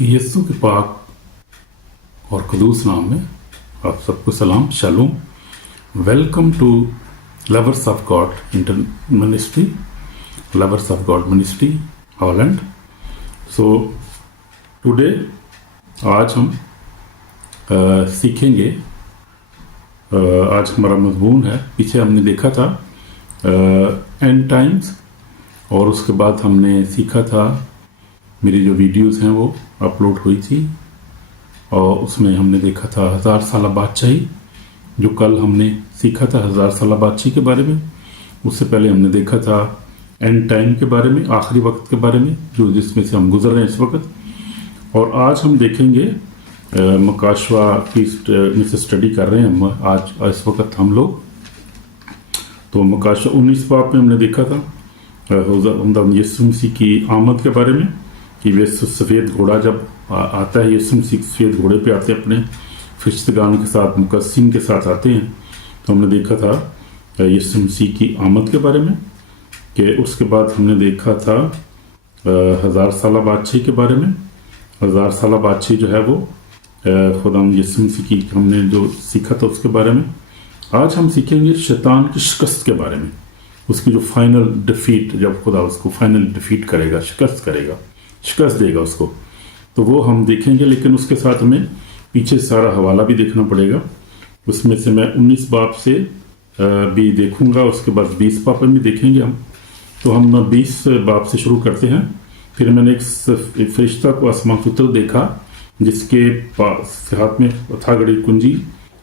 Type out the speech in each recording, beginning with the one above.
यीशु के पाक और कदूस नाम में आप सबको सलाम shalom. Welcome to lovers of God inter ministry, lovers of God ministry Holland. So today आज हम सीखेंगे। आज हमारा मज़मून है, पीछे हमने देखा था एंड टाइम्स, और उसके बाद हमने सीखा था, मेरी जो वीडियोस हैं वो अपलोड हुई थी और उसमें हमने देखा था 1000 साल बादशाही, जो कल हमने सीखा था 1000 साल बादशाही के बारे में। उससे पहले हमने देखा था एंड टाइम के बारे में, आखिरी वक्त के बारे में, जो जिसमें से हम गुजर रहे हैं इस वक्त। और आज हम देखेंगे मकाशवा की में से स्टडी कर रहे हैं हम आज इस वक्त हम लोग। तो मकाशवा 19 बाब में हमने देखा था यीशु मसीह की आमद के बारे में, कि वे सफ़ेद घोड़ा जब आता है, यीशु मसीह सफ़ेद घोड़े पे आते हैं, अपने फरिश्तेगान के साथ, मुकस्सिम के साथ आते हैं। तो हमने देखा था यीशु मसीह की आमद के बारे में। कि उसके बाद हमने देखा था 1000 साल बादशाही के बारे में। 1000 साल बादशाही जो है वो खुदा यीशु मसीह की हमने जो सीखा था उसके बारे में। आज हम सीखेंगे शैतान की शिकस्त के बारे में, उसकी जो फाइनल डिफीट, जब खुदा उसको फाइनल डिफीट करेगा, शिकस्त देगा उसको, तो वो हम देखेंगे। लेकिन उसके साथ हमें पीछे सारा हवाला भी देखना पड़ेगा। उसमें से मैं 19 बाब से भी देखूंगा, उसके बाद 20 बाब में भी देखेंगे हम। तो हम 20 बाब से शुरू करते हैं। फिर मैंने एक फरिश्ता को आसमान से उतर देखा, जिसके पास हाथ में हथागड़ी कुंजी,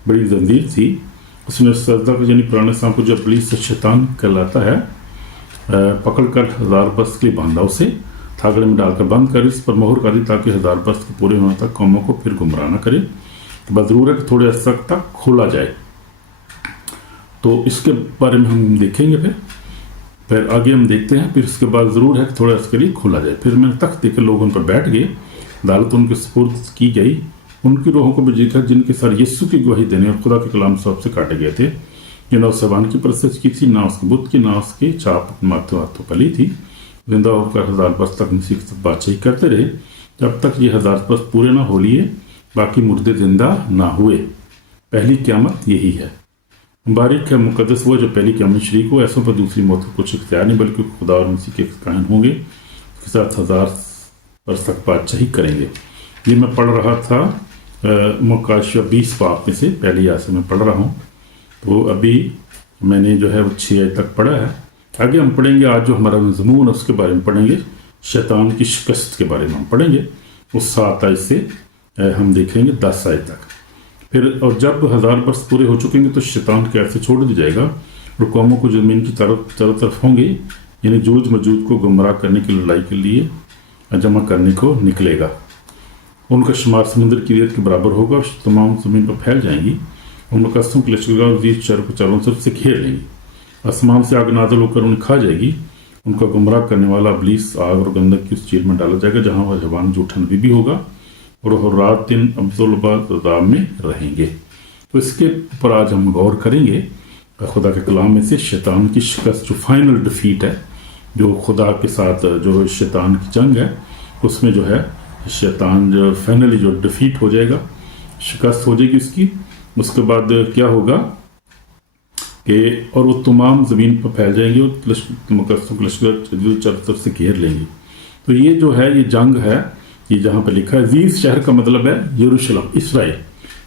बड़ी जंजीर थी। उसने सजदा को, यानी पुराने सांप को, जो इब्लीस शैतान कहलाता है, पकड़कर 1000 बरस के लिए बांधा, उसे थागड़े में डालकर बंद कर इस पर मोहर कर दी, ताकि 1000 बरस के पूरे होने तक कौमों को फिर गुमराह न करे। बस जरूर है कि थोड़े अर्से तक खोला जाए। तो इसके बारे में हम देखेंगे। फिर आगे हम देखते हैं। फिर इसके बाद ज़रूर है कि थोड़े अर्से के लिए खोला जाए। फिर मैंने तख्त देकर लोग उन पर बैठ गए, अदालत उनके सुपुर्द की गई। उनकी रूहों को भी देखा जिनके सर यीशु की गवाही देने और खुदा के कलाम से काटे गए थे। कि ना उस जबान की परस्तिश की थी, ना उसके बुत की, ना उसके चाप माथे हाथों पली थी। जिंदा होकर 1000 बरस तक मसीह बादशाही करते रहे, जब तक ये 1000 बरस पूरे ना हो लिए, बाकी मुर्दे जिंदा ना हुए। पहली क़यामत यही है। मुबारक है मुकद्दस वो जो पहली क़यामत शरीक हो। ऐसों पर दूसरी मौत को कुछ इख्तियार नहीं, बल्कि खुदा और मसीह के कायम होंगे, उसके साथ 1000 बरस तक बादशाही करेंगे। ये मैं पढ़ रहा था मकाशवा 20 बाब में से, पहली आयत से मैं पढ़ रहा हूँ। तो अभी मैंने जो है वो 6 आयत तक पढ़ा है। आगे हम पढ़ेंगे आज जो हमारा मज़मून है उसके बारे में पढ़ेंगे। शैतान की शिकस्त के बारे में हम पढ़ेंगे। उस 7 आयत से हम देखेंगे 10 आयत तक। फिर और जब 1000 बरस पूरे हो चुकेंगे तो शैतान के ऐसे छोड़ दिया जाएगा और कौमों को ज़मीन की चारों तरफ होंगे, यानी जूझ मजूद को गुमराह करने की लड़ाई के लिए जमा करने को निकलेगा। उनका शुमार समुद्र की रेत के बराबर होगा और तमाम ज़मीन पर फैल जाएंगी। उन मुकस्सों के लश्कर शहर को चारों तरफ से घेर लेंगी। आसमान से आग नाज़िल होकर उन्हें खा जाएगी। उनका गुमराह करने वाला इब्लीस आग और गंधक की उस चीर में डाला जाएगा, जहाँ वह जवान झूठा नबी भी होगा, और वह रात दिन अब्दुल में रहेंगे। तो इसके ऊपर आज हम गौर करेंगे खुदा के कलाम में से। शैतान की शिकस्त, जो फाइनल डिफीट है, जो खुदा के साथ जो शैतान की जंग है, उसमें जो है शैतान जो फाइनली जो डिफीट हो जाएगा, शिकस्त हो जाएगी उसकी। उसके बाद क्या होगा कि और वो तमाम ज़मीन पर फैल जाएंगे और मुकस्सों के लश्कर चारों तरफ से घेर लेंगे। तो ये जो है ये जंग है, ये जहाँ पर लिखा है अजीज़ शहर का मतलब है यरूशलेम, इसराइल।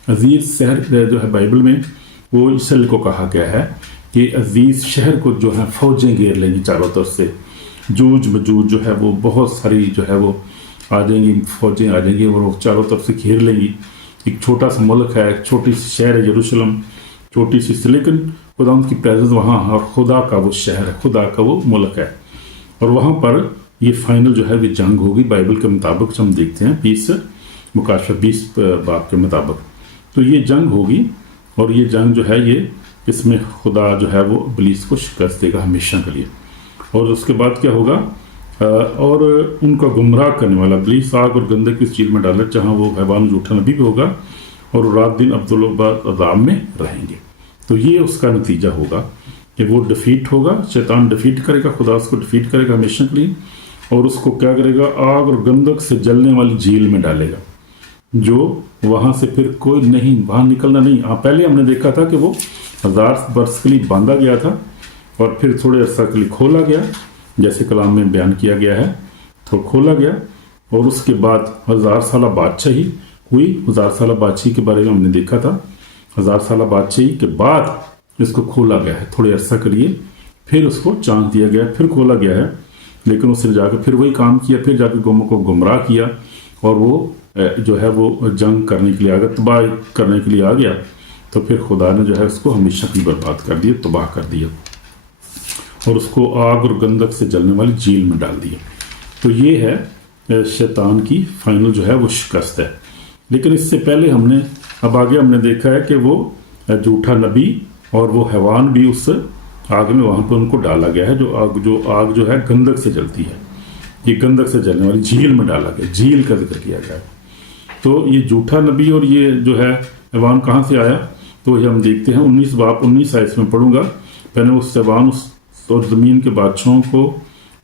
अजीज़ शहर जो है बाइबल में वो इसराइल को कहा गया है कि अजीज़ शहर को जो है फौजें घेर लेंगी चारों तरफ से। जूझ मजूज जो है वो बहुत सारी जो है वो आ जाएंगी, फौजें आ जाएंगी और वो चारों तरफ से घेर लेंगी। एक छोटा सा मुल्क है, एक छोटी सी शहर है यरूशलेम, छोटी सी, लेकिन खुदा की प्रेजेंस वहाँ, और खुदा का वो शहर है, खुदा का वो मुल्क है। और वहाँ पर ये फाइनल जो है वो जंग होगी बाइबल के मुताबिक, हम देखते हैं 20 मकाशवा 20 बाब के मुताबिक। तो ये जंग होगी, और ये जंग जो है ये इसमें खुदा जो है वो इब्लीस को शिकस्त देगा हमेशा के लिए। और उसके बाद क्या होगा, और उनका गुमराह करने वाला इब्लीस आग और गंधक की चीर में डाला, जहाँ वो हैवान झूठा नबी भी होगा, और रात दिन अब्दुल में रहेंगे। तो ये उसका नतीजा होगा कि वो डिफीट होगा, शैतान डिफीट करेगा, खुदा उसको डिफीट करेगा हमेशा के लिए। اور اس کو کیا کرے گا، آگ اور گندک سے جلنے والی جھیل میں ڈالے گا، جو وہاں سے پھر کوئی نہیں باہر نکلنا نہیں۔ پہلے ہم نے دیکھا تھا کہ وہ 1000 برس کے لیے باندھا گیا تھا اور پھر تھوڑے عرصہ کے لیے کھولا گیا، جیسے کلام میں بیان کیا گیا ہے، تو کھولا گیا، اور اس کے بعد 1000 سالہ بادشاہی ہوئی۔ 1000 سالہ بادشاہی کے بارے میں ہم نے دیکھا تھا، 1000 سالہ بادشاہی کے بعد اس کو کھولا گیا ہے تھوڑے عرصہ کے لیے، پھر اس کو چانس دیا گیا، پھر کھولا گیا ہے، لیکن اس نے جا کے پھر وہی کام کیا، پھر جا کے قوموں کو گمراہ کیا، اور وہ جو ہے وہ جنگ کرنے کے لیے آ گیا، تباہ کرنے کے لیے آ گیا، تو پھر خدا نے جو ہے اس کو ہمیشہ کی برباد کر دیا، تباہ کر دیا، اور اس کو آگ اور گندک سے جلنے والی جھیل میں ڈال دیا۔ تو یہ ہے شیطان کی فائنل جو ہے وہ شکست ہے۔ لیکن اس سے پہلے ہم نے اب آگے ہم نے دیکھا ہے کہ وہ جھوٹا نبی اور وہ حیوان بھی اس آگ میں وہاں پہ ان کو ڈالا گیا ہے، جو آگ جو ہے گندک سے جلتی ہے، یہ گندک سے جلنے والی جھیل میں ڈالا گیا، جھیل کا ذکر کیا گیا ہے۔ تو یہ جھوٹا نبی اور یہ جو ہے حیوان کہاں سے آیا، تو یہ ہم دیکھتے ہیں 19 باب 19 آیت میں پڑھوں گا۔ پہلے اس حیوان اور زمین کے بادشاہوں کو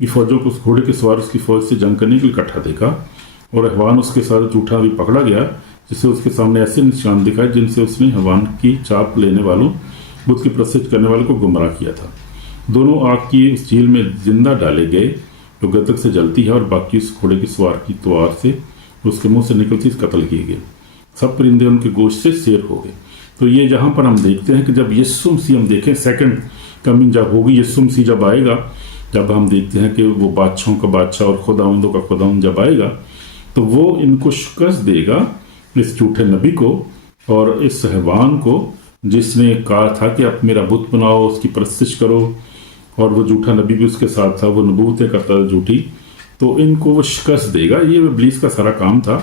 کی فوجوں کو اس گھوڑے کے سوار اس کی فوج سے جنگ کرنے کے لیے اکٹھا دیکھا، اور حیوان اس کے ساتھ جھوٹا بھی پکڑا گیا، جسے اس کے سامنے ایسے نشان دکھائے جن سے اس نے حیوان کی چاپ لینے والوں، بت کی پرستش کرنے والوں کو گمراہ کیا تھا۔ دونوں آگ کی اس جھیل میں زندہ ڈالے گئے جو گندک سے جلتی ہے، اور باقی اس گھوڑے کے سوار کی توار سے اس کے منہ سے نکلتی قتل کیے گئے۔ سب پرندے ان کے گوشت سے سیر ہو گئے۔ تو یہ جہاں پر ہم دیکھتے ہیں کہ جب یسوع مسیح ہم دیکھیں سیکنڈ کمنگ جب ہوگی، یسوع مسیح جب آئے گا، جب ہم دیکھتے ہیں کہ وہ بادشاہوں کا بادشاہ اور خداوندوں کا خداوند جب آئے گا، تو وہ ان کو شکست دے گا، اس جھوٹے نبی کو اور اس حیوان کو، جس نے کہا تھا کہ اب میرا بت بناؤ، اس کی پرستش کرو، اور وہ جھوٹا نبی بھی اس کے ساتھ تھا، وہ نبوتیں کرتا تھا جھوٹی، تو ان کو وہ شکست دے گا۔ یہ ابلیس کا سارا کام تھا۔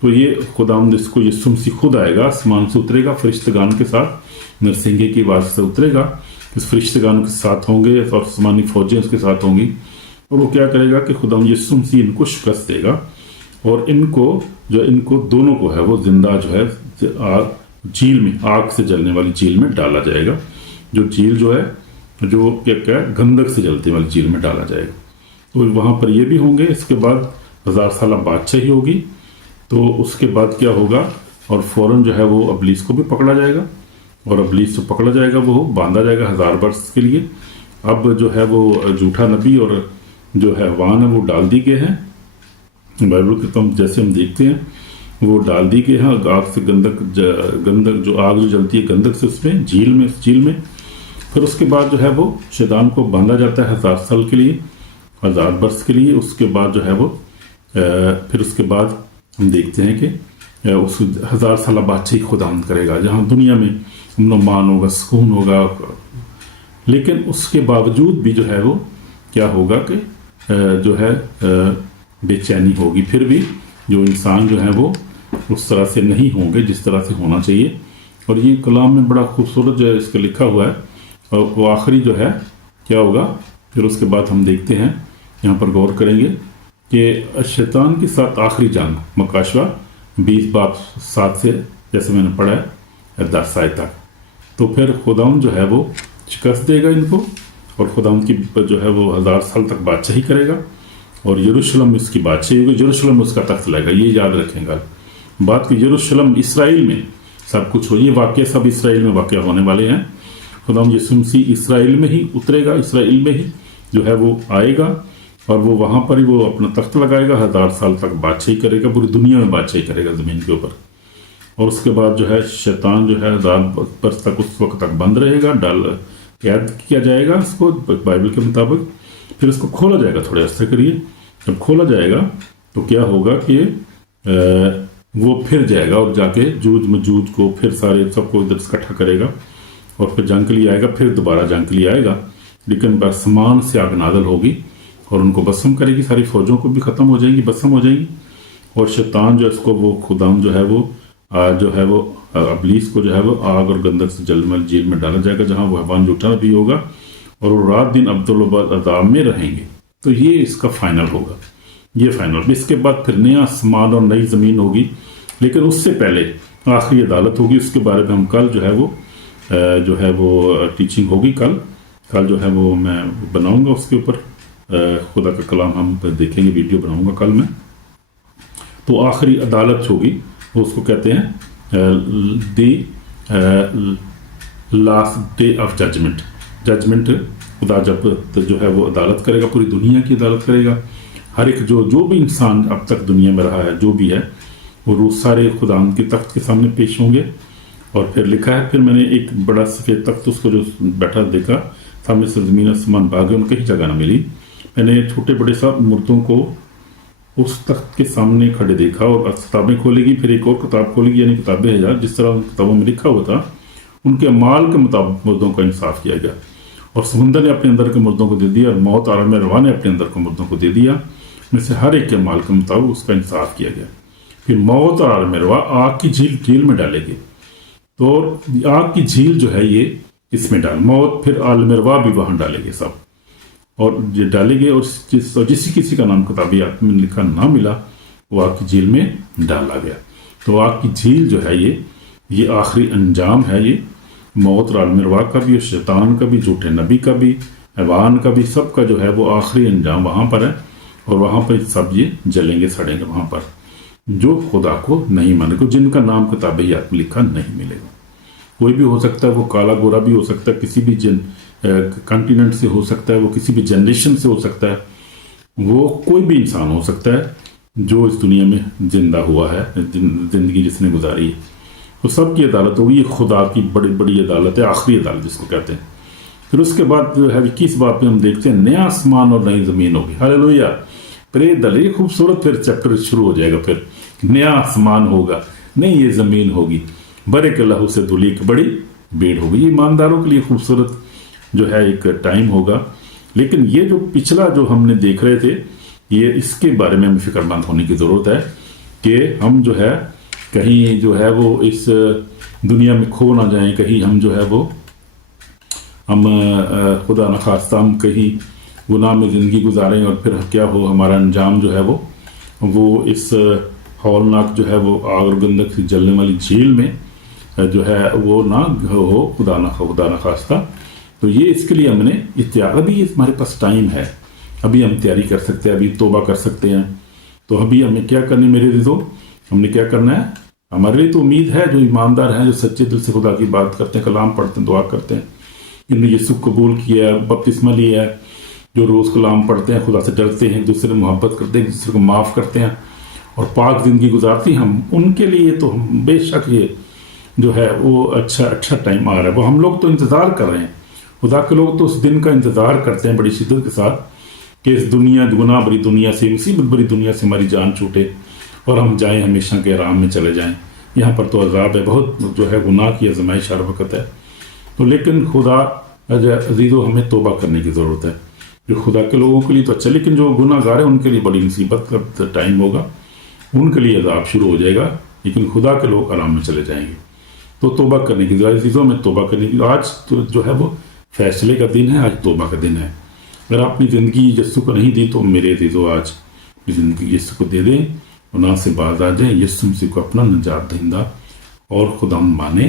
تو یہ خداوند اس کو یسوع مسیح خود آئے گا، آسمان سے اترے گا فرشتگان کے ساتھ، نرسنگے کی آواز سے اترے گا، اس فرشتگان کے ساتھ ہوں گے اور آسمانی فوجیں اس کے ساتھ ہوں گی، اور وہ کیا کرے گا کہ خداوند یسوع مسیح ان کو شکست دے گا، اور ان کو دونوں کو ہے وہ زندہ جو ہے جھیل میں، آگ سے جلنے والی جھیل میں ڈالا جائے گا، جو جھیل جو ہے جو کیا گندک سے جلتے والی جھیل میں ڈالا جائے گا۔ تو وہاں پر یہ بھی ہوں گے۔ اس کے بعد 1000 سالہ بادشاہی ہوگی، تو اس کے بعد کیا ہوگا، اور فوراً جو ہے وہ ابلیس کو بھی پکڑا جائے گا، اور ابلیس سے پکڑا جائے گا، وہ باندھا جائے گا 1000 برس کے لیے۔ اب جو ہے وہ جھوٹا نبی اور جو حیوان ہے وہ ڈال دی گئے ہیں، بائبل کے تم جیسے ہم دیکھتے ہیں وہ ڈال دی گئے ہیں آگ سے، گندک جو آگ جو جلتی ہے گندک سے، اس میں جھیل میں۔ پھر اس کے بعد جو ہے وہ شیطان کو باندھا جاتا ہے 1000 سال کے لیے، 1000 برس کے لیے۔ اس کے بعد جو ہے وہ پھر اس کے بعد ہم دیکھتے ہیں کہ اس 1000 سالہ بادشاہی خداوند کرے گا، جہاں دنیا میں امن و امان ہوگا، سکون ہوگا۔ لیکن اس کے باوجود بھی جو ہے وہ کیا ہوگا کہ جو ہے بے چینی ہوگی، پھر بھی جو انسان جو ہے وہ اس طرح سے نہیں ہوں گے جس طرح سے ہونا چاہیے۔ اور یہ کلام میں بڑا خوبصورت جو ہے اس کا لکھا ہوا ہے، اور وہ آخری جو ہے کیا ہوگا، پھر اس کے بعد ہم دیکھتے ہیں، یہاں پر غور کریں گے کہ شیطان کے ساتھ آخری جنگ، مکاشوہ 20 باب 7 سے جیسے میں نے پڑھا ہے 10 آیت تک۔ تو پھر خداوند جو ہے وہ شکست دے گا ان کو، اور خداوند کی جو ہے وہ 1000 سال تک بادشاہی کرے گا، اور یروشلم اس کی بادشاہی ہوگی، یروشلم اس کا تخت لائے گا۔ یہ یاد رکھیں گا بات کہ یروشلم اسرائیل میں سب کچھ ہو، یہ واقعہ سب اسرائیل میں واقع ہونے والے ہیں۔ خداوند یسوع مسیح اسرائیل میں ہی اترے گا، اسرائیل میں ہی جو ہے وہ آئے گا، اور وہ وہاں پر ہی وہ اپنا تخت لگائے گا، 1000 سال تک بادشاہی کرے گا، پوری دنیا میں بادشاہی کرے گا زمین کے اوپر۔ اور اس کے بعد جو ہے شیطان جو ہے 1000 برس تک اس وقت تک بند رہے گا، قید کیا جائے گا اس کو بائبل کے مطابق۔ پھر اس کو کھولا جائے گا تھوڑے عرصے کے لیے۔ جب کھولا جائے گا تو کیا ہوگا کہ وہ پھر جائے گا اور جا کے جوج مجوج کو پھر سارے سب کو ادھر اکٹھا کرے گا، اور پھر جنگ کے لیے آئے گا، پھر دوبارہ جنگ کے لیے آئے گا، لیکن برسمان سے آگ نازل ہوگی اور ان کو بسم کرے گی، ساری فوجوں کو بھی ختم ہو جائیں گی، بسم ہو جائیں گی۔ اور شیطان جو اس کو وہ خداوند جو ہے وہ ابلیس کو جو ہے وہ آگ اور گندک سے جلنے والی جھیل میں ڈالا جائے گا، جہاں وہ حیوان جھوٹا بھی ہوگا، اور وہ رات دن عذاب میں رہیں گے۔ تو یہ اس کا فائنل ہوگا، یہ فائنل۔ اس کے بعد پھر نیا آسمان اور نئی زمین ہوگی، لیکن اس سے پہلے آخری عدالت ہوگی۔ اس کے بارے میں ہم کل جو ہے وہ ٹیچنگ ہوگی، کل جو ہے وہ میں بناؤں گا اس کے اوپر खुदा का कलाम हम देखेंगे, वीडियो बनाऊंगा कल मैं। तो आखिरी अदालत होगी, वो उसको कहते हैं the last day of judgement. खुदा जब जो है वो अदालत करेगा, पूरी दुनिया की अदालत करेगा। हर एक जो भी इंसान अब तक दुनिया में रहा है, जो भी है, वो रोज सारे खुदा के तख्त के सामने पेश होंगे। और फिर लिखा है, फिर मैंने एक बड़ा सफ़ेद तख्त उसको जो बैठा देखा, सामने से ज़मीन आसमान भागे, उनकी कहीं जगह ना मिली। मैंने छोटे बड़े सब मुर्दों को उस तख्त के सामने खड़े देखा, और किताबें खोलेगी, फिर एक और किताब खोलेगी, यानी किताबें हजार, जिस तरह उन किताबों में लिखा हुआ था उनके माल के मुताबिक मुर्दों का इंसाफ किया गया। और समुंदर ने अपने अंदर के मुर्दों को दे दिया, और मौत आलम रवा ने अपने अंदर के मुर्दों को दे दिया। में से हर एक के माल के मुताबिक उसका इंसाफ किया गया। फिर मौत और आलम रवा आग की झील में डालेगी। तो आग की झील जो है ये इसमें डाल, मौत फिर आलम रवा भी वहां डालेंगे सब, और ये डालेंगे। और जिस किसी का नाम किताबी याद में लिखा ना मिला, वो आग की झील में डाला गया। तो आग की झील जो है ये आखिरी अंजाम है। ये मौत और आलम रवा का भी, और शैतान का भी, झूठे नबी का भी, हैवान का भी, सबका जो है वो आखिरी अंजाम वहां पर है। और वहां पर सब ये जलेंगे, सड़ेंगे वहां पर, जो खुदा को नहीं मानेगा, जिनका नाम किताबी याद में लिखा नहीं मिलेगा। कोई भी हो सकता है, वो काला गोरा भी हो सकता है, किसी भी कॉन्टिनेंट से हो सकता है, वो किसी भी जनरेशन से हो सकता है, वो कोई भी इंसान हो सकता है जो इस दुनिया में जिंदा हुआ है, जिंदगी जिसने गुजारी है। तो सबकी अदालत होगी। ये खुदा की बड़ी बड़ी अदालत है, आखिरी अदालत जिसको कहते हैं। फिर उसके बाद जो है 21 बात में हम देखते हैं नया आसमान और नई जमीन होगी। हालेलुया, प्रे दले खूबसूरत फिर चैप्टर शुरू हो जाएगा। फिर नया आसमान होगा, नई ये जमीन होगी, बड़े के लहू से धुली एक बड़ी भीड़ होगी। ये ईमानदारों के लिए खूबसूरत जो है एक टाइम होगा। लेकिन ये जो पिछला जो हमने देख रहे थे, ये इसके बारे में हमें फिक्रमंद होने की जरूरत है कि हम जो है कहीं जो है वो इस दुनिया में खो ना जाएं, कहीं हम जो है वो हम खुदा न खास्ता हम कहीं गुनाह में ज़िंदगी गुजारें, और फिर क्या हो, हमारा अंजाम जो है वो इस हौलनाक जो है वो आग और गंधक से जलने वाली झील में जो है वो ना हो, खुदा न खास्ता। तो ये इसके लिए हमने तैयार, अभी हमारे पास टाइम है, अभी हम तैयारी कर सकते हैं, अभी तौबा कर सकते हैं। तो अभी हमें क्या करनी, मेरे रिजो, हमने क्या करना है? हमारे लिए तो उम्मीद है, जो ईमानदार हैं, जो सच्चे दिल से खुदा की बात करते हैं, कलाम पढ़ते हैं, दुआ करते हैं, इन्होंने यीशु कबूल किया है, बपतिस्मा लिया है, जो रोज़ कलाम पढ़ते हैं, खुदा से डरते हैं, एक दूसरे से मोहब्बत करते हैं, एक दूसरे को माफ़ करते हैं और पाक ज़िंदगी गुजारते हैं, हम उनके लिए तो हम बेशक ये जो है वो अच्छा टाइम आ रहा है। वो हम लोग तो इंतज़ार कर रहे हैं, खुदा के लोग तो उस दिन का इंतज़ार करते हैं बड़ी शिद्दत के साथ कि इस दुनिया, गुनाह भरी दुनिया से, मुसीबत भरी दुनिया से हमारी जान छूटे और हम जाएं, हमेशा के आराम में चले जाएं। यहाँ पर तो अजाब है, बहुत जो है गुनाह की आजमाइश हर वक्त है। तो लेकिन खुदा अजीज़ो, हमें तौबा करने की ज़रूरत है। जो खुदा के लोगों के लिए तो अच्छा, लेकिन जो गुनाहगार है उनके लिए बड़ी मुसीबत का टाइम होगा, उनके लिए अजाब शुरू हो जाएगा, लेकिन खुदा के लोग आराम में चले जाएंगे। तो तौबा करने की अजीज़ों में तौबा करने की, आज तो जो है वो फैसले का दिन है, आज तौबा का दिन है। अगर अपनी ज़िंदगी यीशु को नहीं दी, तो मेरे अजीज़ों आज अपनी ज़िंदगी यीशु को दे दें, गुनाह से बाज आ जाएं, यीशु मसीह को अपना निजात दहिंदा और खुदा माने।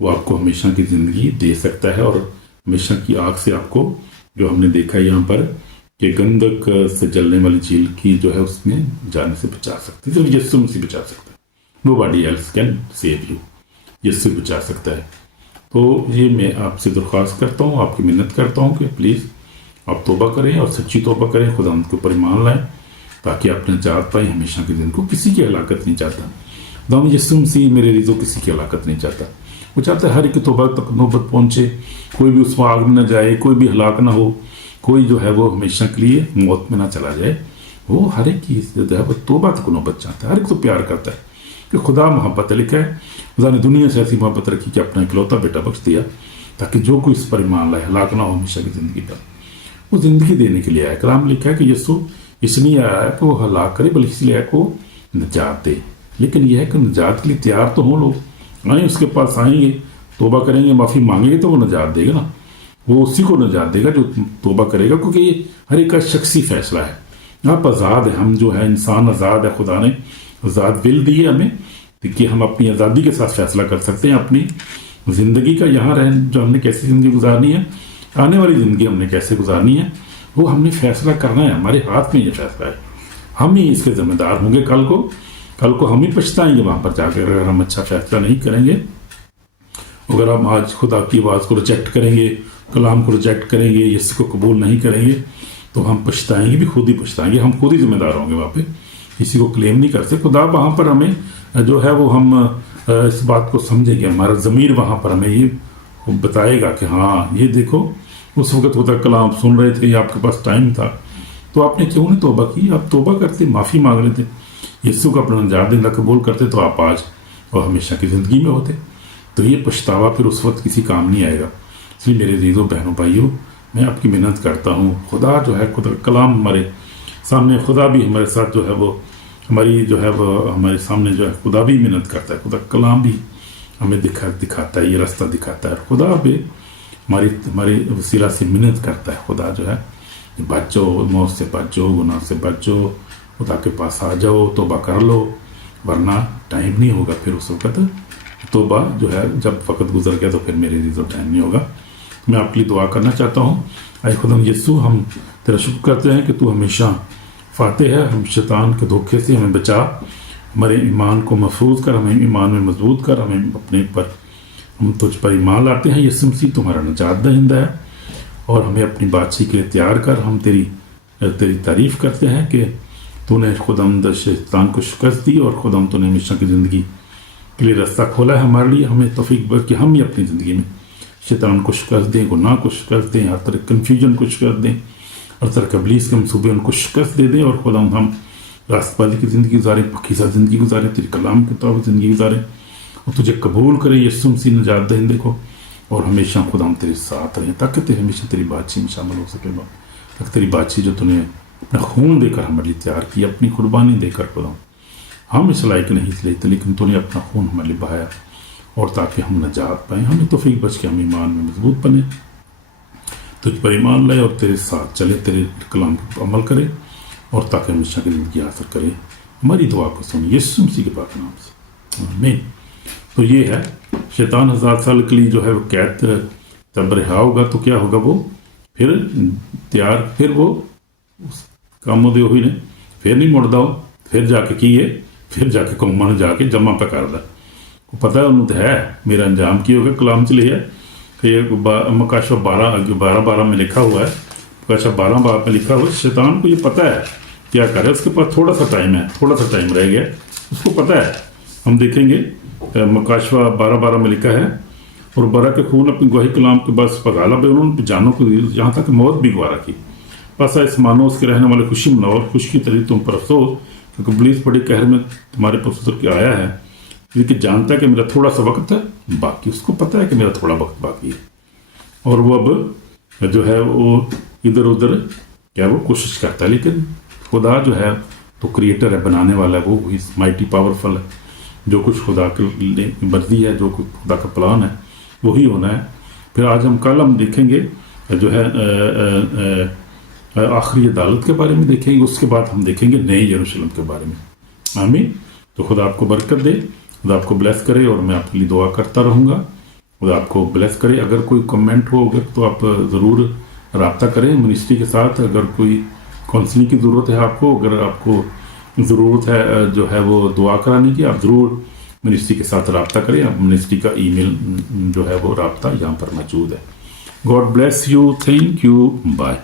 वो आपको हमेशा की ज़िंदगी दे सकता है, और हमेशा की आग से आपको, जो हमने देखा है यहाँ पर कि गंधक से जलने वाली झील की जो है उसमें जाने से बचा सकती है। सिर्फ यीशु मसीह बचा सकता है, nobody else can save you, Yeshu बचा सकता है। तो ये मैं आपसे दरख्वास्त करता हूँ, आपकी मिन्नत करता हूँ कि प्लीज़ आप तौबा करें और सच्ची तौबा करें, खुदा उनके ऊपर ईमान लाएं, ताकि आप निजात पाएं हमेशा के दिन को। किसी की हलाकत नहीं चाहता खुदा, यीशु मसीह मेरे रिजो किसी की हलाकत नहीं चाहता। वो चाहता है हर एक तौबा तक नौबत पहुँचे, कोई भी उसमें आग में न जाए, कोई भी हलाक ना हो, कोई जो है वो हमेशा के लिए मौत में ना चला जाए। वो हर एक की जो है वो तौबा तक नौबत चाहता है, हर एक तो प्यार करता है कि खुदा मोहब्बत है। लिखा है खुदा ने दुनिया से ऐसी मोहब्बत रखी कि अपना इकलौता बेटा बख्श दिया, ताकि जो कोई इस पर ईमान लाए हलाक ना हो हमेशा की ज़िंदगी पर। वो ज़िंदगी देने के लिए आया। कलाम लिखा है कि यीशु इसलिए आया है कि वो हलाक करे, बल्कि इसलिए आया कि वो निजात दे। लेकिन यह है कि निजात के लिए तैयार तो हो लोग, आए उसके पास आएंगे, तौबा करेंगे, माफ़ी मांगेंगे, तो वो निजात देगा ना। वो उसी को निजात देगा जो तौबा करेगा, क्योंकि ये हर एक का शख्सी फैसला है। आप आज़ाद है, हम जो है इंसान आज़ाद है, खुदा ने आज़ाद विल दी है हमें कि हम अपनी आज़ादी के साथ फैसला कर सकते हैं अपनी ज़िंदगी का, यहाँ रह जो हमने कैसी ज़िंदगी गुजारनी है, आने वाली ज़िंदगी हमने कैसे गुजारनी है, وہ ہم نے فیصلہ کرنا ہے، ہمارے ہاتھ میں یہ فیصلہ ہے، ہم ہی اس کے ذمہ دار ہوں گے کل کو ہم ہی پچھتائیں گے وہاں پر جا کر اگر ہم اچھا فیصلہ نہیں کریں گے۔ اگر ہم آج خدا کی آواز کو ریجیکٹ کریں گے، کلام کو ریجیکٹ کریں گے، اس کو قبول نہیں کریں گے تو ہم پچھتائیں گے بھی، خود ہی پچھتائیں گے، ہم خود ہی ذمہ دار ہوں گے وہاں پہ، کسی کو کلیم نہیں کر سکتے۔ خدا وہاں پر ہمیں جو ہے وہ ہم اس بات کو سمجھیں گے، ہمارا ضمیر وہاں پر ہمیں یہ بتائے گا کہ ہاں یہ دیکھو اس وقت خدا کلام سن رہے تھے یا آپ کے پاس ٹائم تھا تو آپ نے کیوں نہیں توبہ کی، آپ توبہ کرتے، معافی مانگ لیتے، یسوع کو اپنا نجات دہندہ قبول کرتے تو آپ آج اور ہمیشہ کی زندگی میں ہوتے۔ تو یہ پچھتاوا پھر اس وقت کسی کام نہیں آئے گا۔ اس لیے میرے عزیزوں بہنوں بھائیوں، میں آپ کی محنت کرتا ہوں، خدا جو ہے خدا کلام ہمارے سامنے، خدا بھی ہمارے ساتھ جو ہے وہ ہماری جو ہے وہ ہمارے سامنے جو ہے خدا بھی محنت کرتا ہے، خدا کلام بھی ہمیں دکھاتا ہے، یہ راستہ دکھاتا ہے، خدا بھی ہمارے وسیلہ سے محنت کرتا ہے۔ خدا جو ہے بچ جاؤ، موت سے بچ جاؤ، گناہ سے بچ جاؤ، خدا کے پاس آ جاؤ، توبہ کر لو، ورنہ ٹائم نہیں ہوگا پھر اس وقت توبہ جو ہے جب وقت گزر گیا تو پھر میرے عزیزوں ٹائم نہیں ہوگا۔ میں آپ کے لیے دعا کرنا چاہتا ہوں۔ اے خدا یسوع، ہم تیرا شکر کرتے ہیں کہ تو ہمیشہ فاتح ہے، ہم شیطان کے دھوکے سے ہمیں بچا، ہمارے ایمان کو محفوظ کر، ہمیں ایمان میں مضبوط کر، ہمیں اپنے پر ہم تجھ پر ایمان لاتے ہیں، یسوع مسیح تمہارا نجات دہندہ ہے، اور ہمیں اپنی بادشاہی کے لیے تیار کر۔ ہم تیری تعریف کرتے ہیں کہ تو نے خداوند شیطان کو شکست دی، اور خداوند تو نے ہمیشہ کی زندگی کے لیے راستہ کھولا ہے ہمارے لیے۔ ہمیں توفیق بخش کہ ہم ہی اپنی زندگی میں شیطان کو شکست دیں، گناہ کو شکست دیں، ہر طرح کنفیوژن کو شکست دیں، ہر طرح ابلیس کے منصوبے ان کو شکست دے دیں، اور خداوند ہم راست بازی کی زندگی گزاریں، پکیزہ زندگی گزاریں، تیرے کلام کے طور زندگی گزاریں، اور تجھے قبول کریں یسوع مسیح نجات دہندے کو، اور ہمیشہ خداوند تیرے ساتھ رہیں تاکہ تیرے ہمیشہ تیری بادشاہی میں شامل ہو سکے، تاکہ تیری بادشاہی جو تو نے اپنا خون دے کر ہمارے لیے تیار کی، اپنی قربانی دے کر خداوند ہم اس لائق نہیں لیتے، لیکن تو نے اپنا خون ہمارے لیے بہایا، اور تاکہ ہم نجات پائیں، ہمیں توفیق بخش کے ہم ایمان میں مضبوط بنے، تجھ پر ایمان لائے اور تیرے ساتھ چلے، تیرے کلام پر عمل کرے، اور تاکہ ہمیشہ کی زندگی حاصل کرے۔ ہماری دعا کو سن یسوع مسیح کے پاک نام سے، آمین۔ تو یہ ہے شیطان 1000 سال کے لیے جو ہے وہ قید جب رہا ہوگا تو کیا ہوگا، وہ پھر وہ کاموں دے ہوئی نے پھر نہیں مڑدا، ہو پھر جا کے کیے، پھر جا کے قوماں نے جا کے جمع پہ کر دا، پتہ ہے انہوں تو ہے میرا انجام کی ہوگا، کلام چ لیا کہ مکاشفہ 12 میں لکھا ہوا ہے، مکاشفہ 12 میں لکھا ہوا ہے، شیطان کو یہ پتہ ہے کیا کرے، اس کے پاس تھوڑا سا ٹائم ہے، تھوڑا سا ٹائم رہ گیا، اس کو پتہ ہے۔ ہم دیکھیں گے مکاشفہ 12 میں لکھا ہے، اور برا کے خون اپنی گواہی کلام کے بس پگالا بے، انہوں نے جانوں کو یہاں تک موت بھی گوارا کی، بس اس مانو اس کے رہنے والے خوشی مناؤ، اور خوش کی طرح تم پر افسوس، کیونکہ ابلیس بڑی قہر میں تمہارے پر اتر کے آیا ہے، کیونکہ جانتا ہے کہ میرا تھوڑا سا وقت ہے باقی، اس کو پتہ ہے کہ میرا تھوڑا وقت باقی ہے، اور وہ اب جو ہے وہ ادھر ادھر کیا وہ کوشش کرتا ہے، لیکن خدا جو ہے تو کریٹر ہے، بنانے والا ہے، وہ مائٹی پاورفل ہے، جو کچھ خدا کی مرضی ہے، جو کچھ خدا کا پلان ہے وہی ہونا ہے۔ پھر آج کل ہم دیکھیں گے جو ہے آخری عدالت کے بارے میں دیکھیں گے، اس کے بعد ہم دیکھیں گے نئے یروشلم کے بارے میں، آمین۔ تو خدا آپ کو برکت دے، خدا آپ کو بلیس کرے، اور میں آپ کے لیے دعا کرتا رہوں گا، خدا آپ کو بلیس کرے۔ اگر کوئی کمنٹ ہو تو آپ ضرور رابطہ کریں منسٹری کے ساتھ، اگر کوئی کونسلنگ کی ضرورت ہے آپ کو، اگر آپ کو ضرورت ہے جو ہے وہ دعا کرانے کی، آپ ضرور منسٹری کے ساتھ رابطہ کریں، آپ منسٹری کا ای میل جو ہے وہ رابطہ یہاں پر موجود ہے۔ God bless you, thank you, bye.